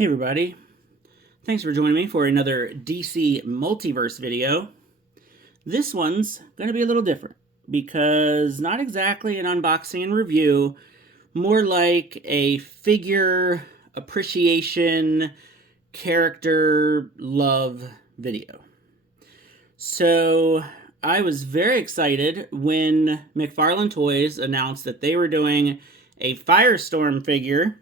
Hey everybody, thanks for joining me for another DC Multiverse video. This one's going to be a little different because not exactly an unboxing and review, more like a figure appreciation, character love video. So I was very excited when McFarlane Toys announced that they were doing a Firestorm figure,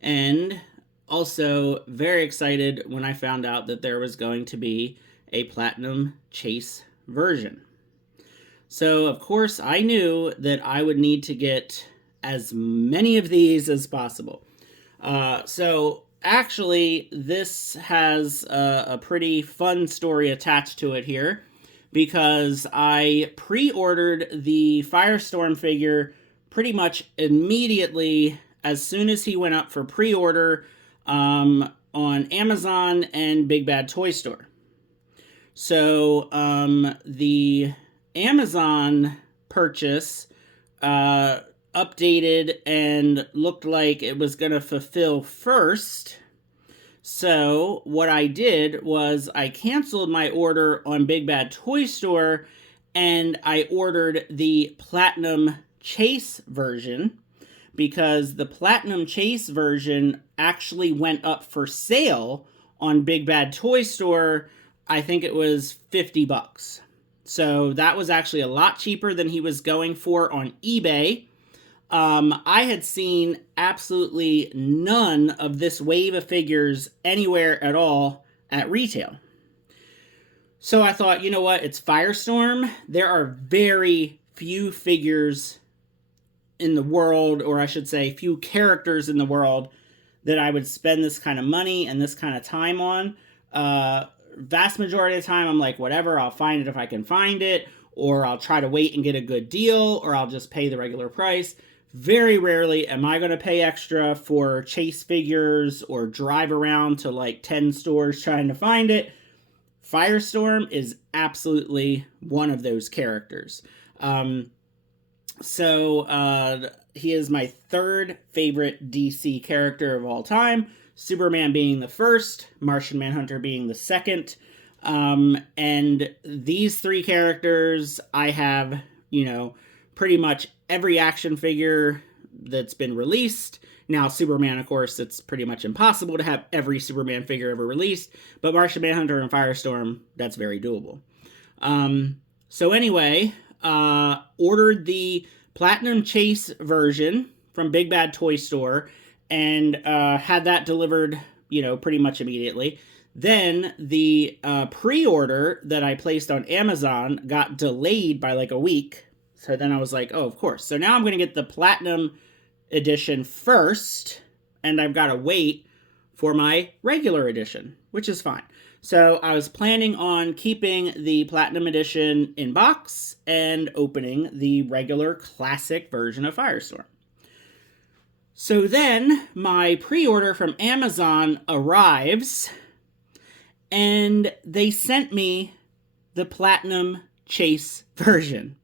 and also very excited when I found out that there was going to be a Platinum Chase version. So of course I knew that I would need to get as many of these as possible. So actually this has a pretty fun story attached to it here, because I pre-ordered the Firestorm figure pretty much immediately as soon as he went up for pre-order on Amazon and Big Bad Toy Store. So the Amazon purchase updated and looked like it was going to fulfill first. So what I did was I canceled my order on Big Bad Toy Store and I ordered the Platinum Chase version, because the Platinum Chase version actually went up for sale on Big Bad Toy Store. I think it was $50. So that was actually a lot cheaper than he was going for on eBay. I had seen absolutely none of this wave of figures anywhere at all at retail. So I thought, you know what, it's Firestorm. There are very few figures in the world, or I should say few characters in the world, that I would spend this kind of money and this kind of time on. Vast majority of the time I'm like, whatever, I'll find it if I can find it, or I'll try to wait and get a good deal, or I'll just pay the regular price. Very rarely am I going to pay extra for Chase figures or drive around to like 10 stores trying to find it. Firestorm is absolutely one of those characters. So he is my third favorite DC character of all time, Superman being the first, Martian Manhunter being the second. And these three characters, I have, pretty much every action figure that's been released. Now, Superman, of course, it's pretty much impossible to have every Superman figure ever released, but Martian Manhunter and Firestorm, that's very doable. So anyway, ordered the Platinum Chase version from Big Bad Toy Store and had that delivered, pretty much immediately. Then the pre-order that I placed on Amazon got delayed by like a week. So then I was like, oh, of course. So now I'm going to get the Platinum edition first, and I've got to wait for my regular edition, which is fine. So I was planning on keeping the Platinum Edition in box and opening the regular classic version of Firestorm. So then my pre-order from Amazon arrives, and they sent me the Platinum Chase version.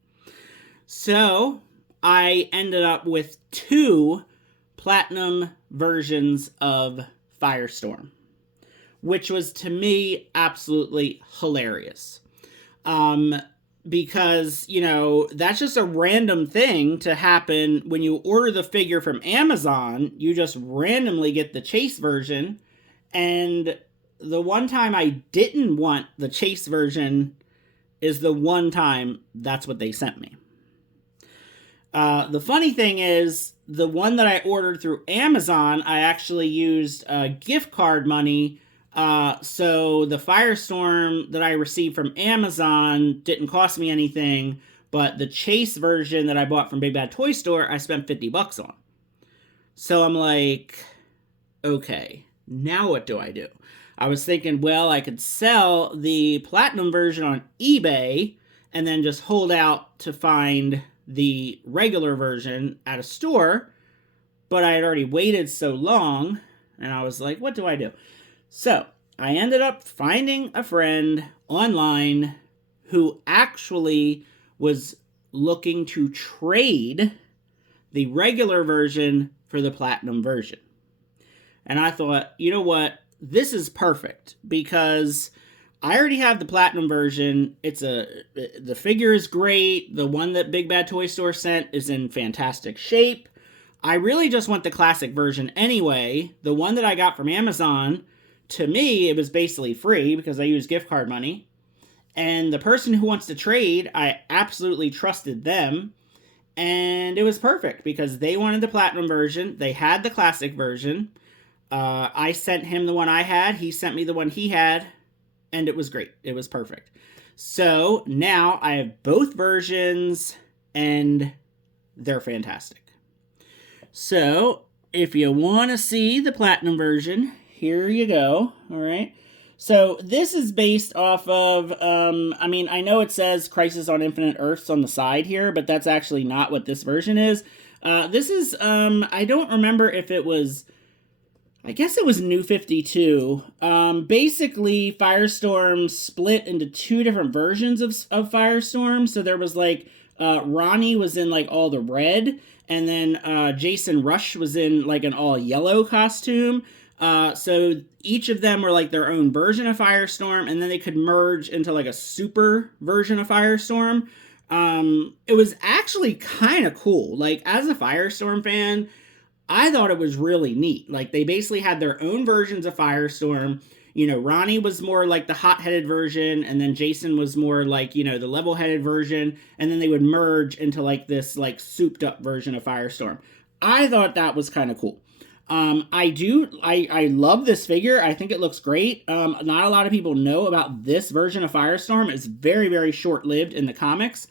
So I ended up with two Platinum versions of Firestorm, which was, to me, absolutely hilarious. Because, that's just a random thing to happen when you order the figure from Amazon. You just randomly get the Chase version. And the one time I didn't want the Chase version is the one time that's what they sent me. The funny thing is, the one that I ordered through Amazon, I actually used gift card money. So the Firestorm that I received from Amazon didn't cost me anything, but the Chase version that I bought from Big Bad Toy Store, I spent $50 on. So I'm like, okay, now what do I do? I was thinking, well, I could sell the Platinum version on eBay and then just hold out to find the regular version at a store, but I had already waited so long, and I was like, what do I do? So I ended up finding a friend online who actually was looking to trade the regular version for the Platinum version. and I thought, you know what? This is perfect because I already have the platinum version. The figure is great. The one that Big Bad Toy Store sent is in fantastic shape. I really just want the classic version anyway. The one that I got from Amazon, to me, it was basically free because I used gift card money. And the person who wants to trade, I absolutely trusted them. And it was perfect because they wanted the platinum version. They had the classic version. I sent him the one I had. He sent me the one he had. And it was great. It was perfect. So now I have both versions and they're fantastic. So if you want to see the platinum version, here you go. All right. So this is based off of, I know it says Crisis on Infinite Earths on the side here, but that's actually not what this version is. This is, I don't remember if it was, I guess it was New 52. Basically, Firestorm split into two different versions of Firestorm. So there was like, Ronnie was in like all the red, and then Jason Rush was in like an all yellow costume. So each of them were like their own version of Firestorm, and then they could merge into like a super version of Firestorm. It was actually kind of cool. Like, as a Firestorm fan, I thought it was really neat. Like, they basically had their own versions of Firestorm. You know, Ronnie was more like the hot-headed version, and then Jason was more like, you know, the level-headed version, and then they would merge into like this like souped-up version of Firestorm. I thought that was kind of cool. I love this figure. I think it looks great. Not a lot of people know about this version of Firestorm. It's very, very short-lived in the comics.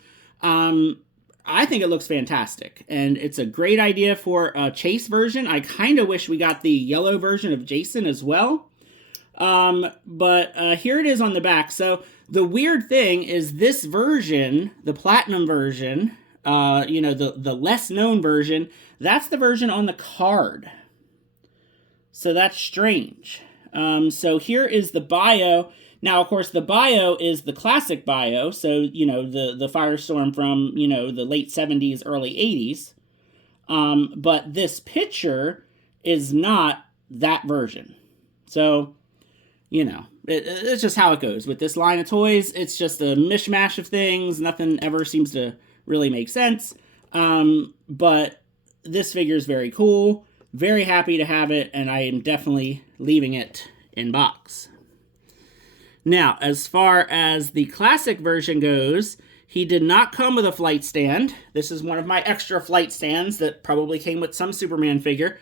I think it looks fantastic, and it's a great idea for a Chase version. I kind of wish we got the yellow version of Jason as well. But here it is on the back. So the weird thing is this version, the platinum version, the less known version, that's the version on the card. So that's strange. So here is the bio. Now, of course, the bio is the classic bio. So, you know, the Firestorm from, you know, the late 70s, early 80s. But this picture is not that version. So, you know, it's just how it goes. With this line of toys, it's just a mishmash of things. Nothing ever seems to really make sense. But this figure is very cool. Very happy to have it, and I am definitely leaving it in box. Now, as far as the classic version goes, he did not come with a flight stand. This is one of my extra flight stands that probably came with some Superman figure.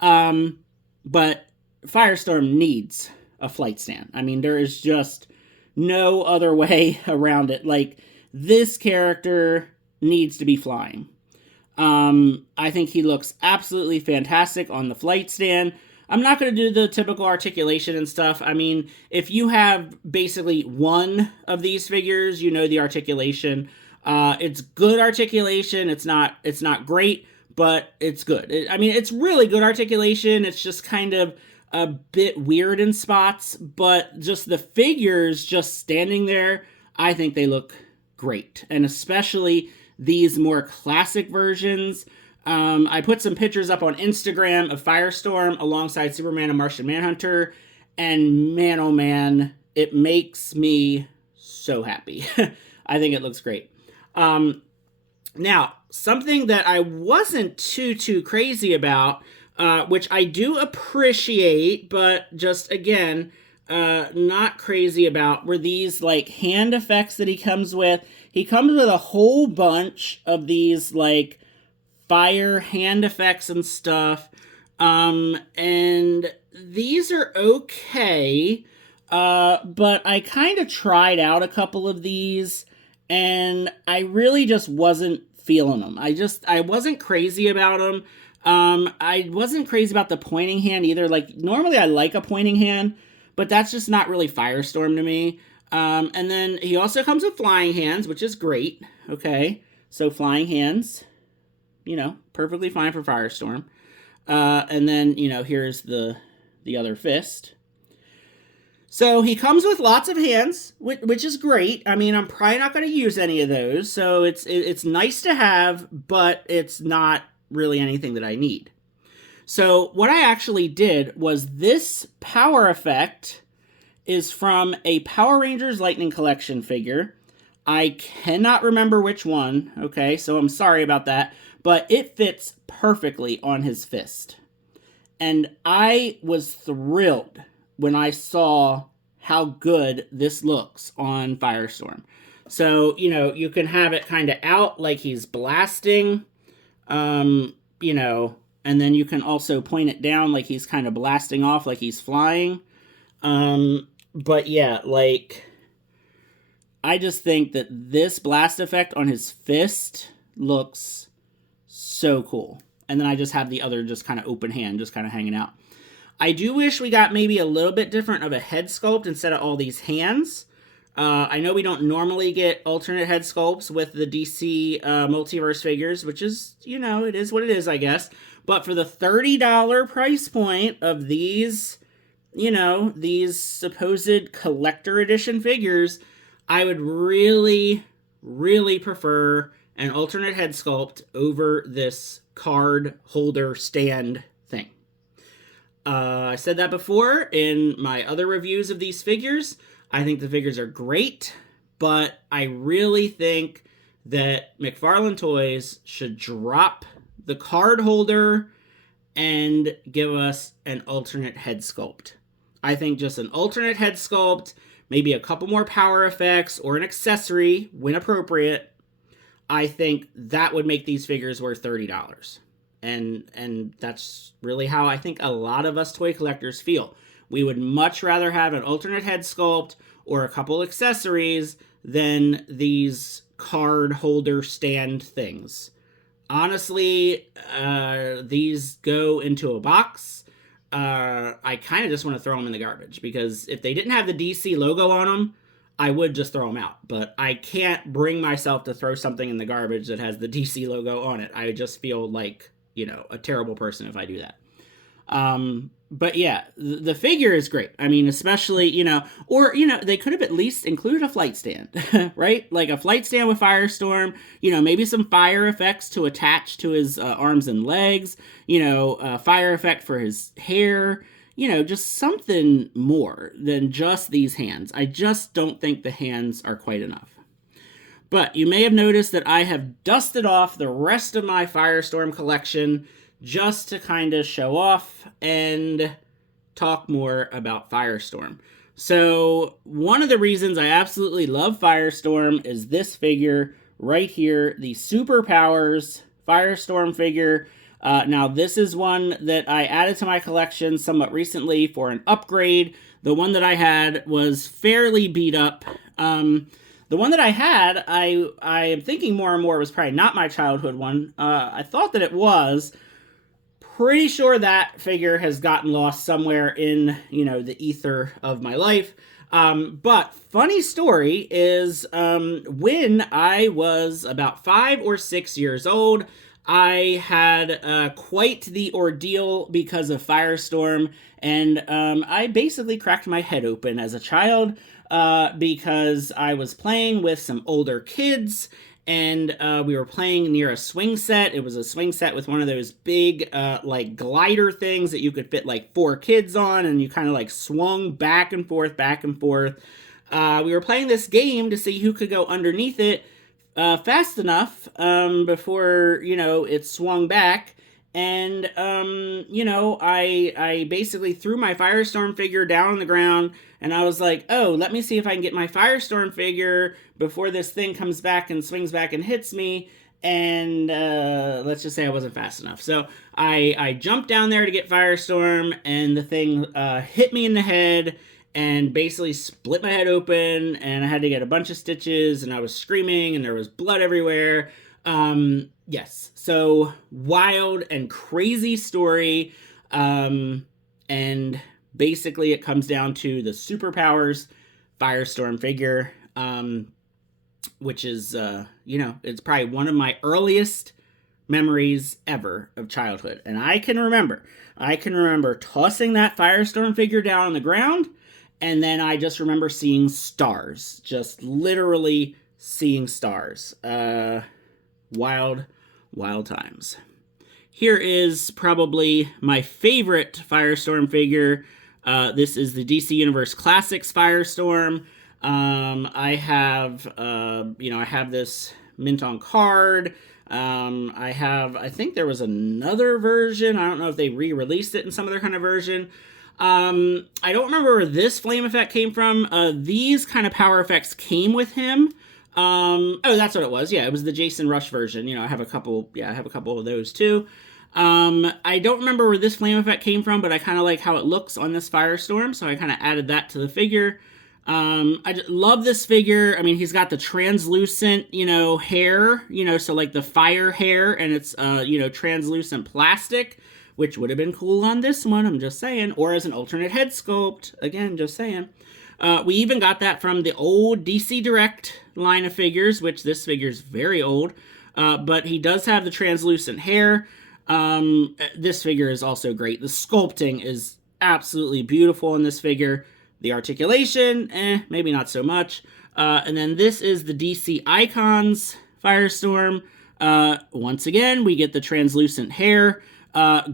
But Firestorm needs a flight stand. I mean, there is just no other way around it. Like, this character needs to be flying. I think he looks absolutely fantastic on the flight stand. I'm not going to do the typical articulation and stuff. I mean, if you have basically one of these figures, you know the articulation. It's good articulation. It's not great, but it's good. It's really good articulation. It's just kind of a bit weird in spots, but just the figures just standing there, I think they look great. And especially these more classic versions. I put some pictures up on Instagram of Firestorm alongside Superman and Martian Manhunter, and man, oh man, it makes me so happy. I think it looks great. Now, something that I wasn't too crazy about, which I do appreciate, but just, again, not crazy about, were these, like, hand effects that he comes with. He comes with a whole bunch of these, like, fire hand effects and stuff. And these are okay. But I kind of tried out a couple of these, and I really just wasn't feeling them. I wasn't crazy about them. I wasn't crazy about the pointing hand either. Like, normally I like a pointing hand, but that's just not really Firestorm to me. And then he also comes with flying hands, which is great. Okay, so flying hands, you know, perfectly fine for Firestorm. And then, you know, here's the other fist. So he comes with lots of hands, which is great. I mean, I'm probably not going to use any of those, so it's nice to have, but it's not really anything that I need. So what I actually did was this power effect is from a Power Rangers Lightning Collection figure. I cannot remember which one, okay, so I'm sorry about that, but it fits perfectly on his fist. And I was thrilled when I saw how good this looks on Firestorm. So, you can have it kind of out like he's blasting, you know, and then you can also point it down like he's kind of blasting off like he's flying. But yeah, like, I just think that this blast effect on his fist looks so cool. And then I just have the other just kind of open hand, just kind of hanging out. I do wish we got maybe a little bit different of a head sculpt instead of all these hands. I know we don't normally get alternate head sculpts with the DC Multiverse figures, which is, it is what it is, I guess. But for the $30 price point of these, these supposed collector edition figures, I would really, really prefer an alternate head sculpt over this card holder stand thing. I said that before in my other reviews of these figures. I think the figures are great, but I really think that McFarlane Toys should drop the card holder and give us an alternate head sculpt. I think just an alternate head sculpt, maybe a couple more power effects or an accessory when appropriate. I think that would make these figures worth $30. And that's really how I think a lot of us toy collectors feel. We would much rather have an alternate head sculpt or a couple accessories than these card holder stand things. Honestly, these go into a box. I kind of just want to throw them in the garbage, because if they didn't have the DC logo on them, I would just throw them out. But I can't bring myself to throw something in the garbage that has the DC logo on it. I just feel like, a terrible person if I do that. But yeah, the figure is great. I mean, especially, they could have at least included a flight stand, right? Like a flight stand with Firestorm, maybe some fire effects to attach to his arms and legs, a fire effect for his hair, just something more than just these hands. I just don't think the hands are quite enough. But you may have noticed that I have dusted off the rest of my Firestorm collection just to kind of show off and talk more about Firestorm. So one of the reasons I absolutely love Firestorm is this figure right here, the Superpowers Firestorm figure. Now this is one that I added to my collection somewhat recently for an upgrade. The one that I had was fairly beat up. The one that I had, I am thinking more and more was probably not my childhood one. I thought that it was. Pretty sure that figure has gotten lost somewhere in, the ether of my life. But funny story is when I was about 5 or 6 years old, I had quite the ordeal because of Firestorm, and I basically cracked my head open as a child because I was playing with some older kids, and we were playing near a swing set. It was a swing set with one of those big, like, glider things that you could fit, like, 4 kids on, and you kind of, like, swung back and forth, back and forth. We were playing this game to see who could go underneath it fast enough before, it swung back. And, I basically threw my Firestorm figure down on the ground, and I was like, oh, let me see if I can get my Firestorm figure before this thing comes back and swings back and hits me. And let's just say I wasn't fast enough. So I jumped down there to get Firestorm, and the thing hit me in the head and basically split my head open, and I had to get a bunch of stitches, and I was screaming, and there was blood everywhere. Yes, so wild and crazy story, and basically it comes down to the Superpowers Firestorm figure, which is, it's probably one of my earliest memories ever of childhood. And I can remember tossing that Firestorm figure down on the ground, and then I just remember seeing stars, just literally seeing stars. Wild times. here is probably my favorite Firestorm figure. This is the DC Universe Classics Firestorm. I have, I have this mint on card. I think there was another version. I don't know if they re-released it in some other kind of version. I don't remember where this flame effect came from. These kind of power effects came with him. Oh, that's what it was. Yeah, it was the Jason Rush version. I have a couple of those too. I don't remember where this flame effect came from, but I kind of like how it looks on this Firestorm, so I kind of added that to the figure. I love this figure. I mean, he's got the translucent, hair, so like the fire hair, and it's, translucent plastic, which would have been cool on this one, I'm just saying, or as an alternate head sculpt, again, just saying. We even got that from the old DC Direct line of figures, which this figure's very old, but he does have the translucent hair. This figure is also great. The sculpting is absolutely beautiful in this figure. The articulation, maybe not so much. And then this is the DC Icons Firestorm. Once again, we get the translucent hair.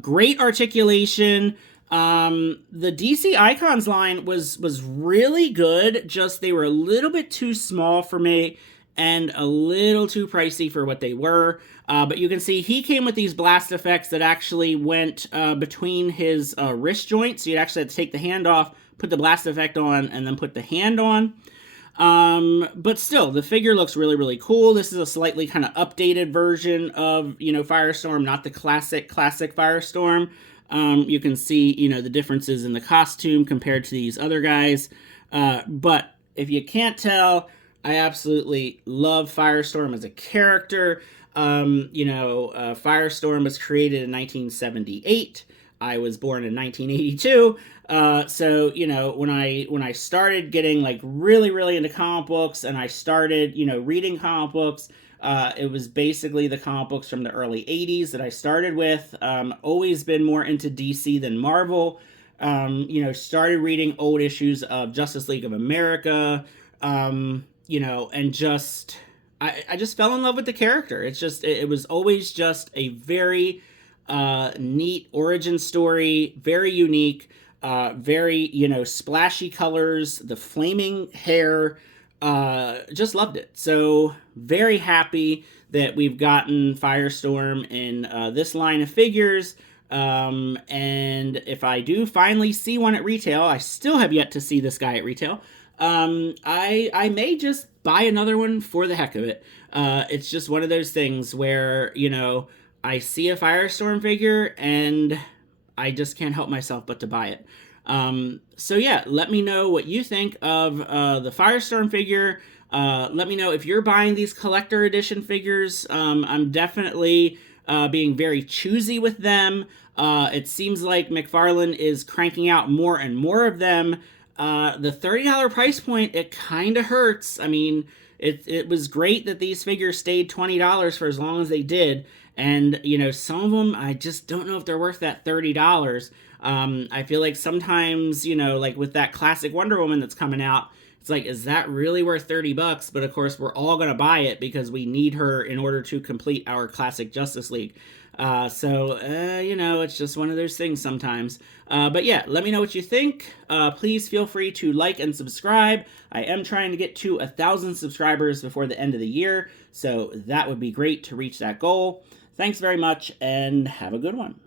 Great articulation. The DC Icons line was really good, just they were a little bit too small for me and a little too pricey for what they were. But you can see he came with these blast effects that actually went between his wrist joints. So you'd actually have to take the hand off, put the blast effect on, and then put the hand on. But still, the figure looks really, really cool. This is a slightly kind of updated version of, Firestorm, not the classic Firestorm. You can see, the differences in the costume compared to these other guys. But if you can't tell, I absolutely love Firestorm as a character. Firestorm was created in 1978. I was born in 1982. So, when I started getting like really, really into comic books and I started, reading comic books, it was basically the comic books from the early 80s that I started with. Always been more into DC than Marvel. Started reading old issues of Justice League of America, and I just fell in love with the character. It was always just a very neat origin story, very unique, very, splashy colors, the flaming hair, just loved it. So very happy that we've gotten Firestorm in this line of figures. And if I do finally see one at retail, I still have yet to see this guy at retail. I may just buy another one for the heck of it. It's just one of those things where, I see a Firestorm figure and I just can't help myself but to buy it. So yeah, let me know what you think of the Firestorm figure. Let me know if you're buying these collector edition figures. I'm definitely being very choosy with them. It seems like McFarlane is cranking out more and more of them. The $30 price point, it kind of hurts. I mean, it was great that these figures stayed $20 for as long as they did. And, some of them, I just don't know if they're worth that $30. I feel like sometimes, like with that classic Wonder Woman that's coming out, it's like, is that really worth $30? But of course, we're all going to buy it because we need her in order to complete our classic Justice League. It's just one of those things sometimes. But yeah, let me know what you think. Please feel free to like and subscribe. I am trying to get to 1,000 subscribers before the end of the year, so that would be great to reach that goal. Thanks very much, and have a good one.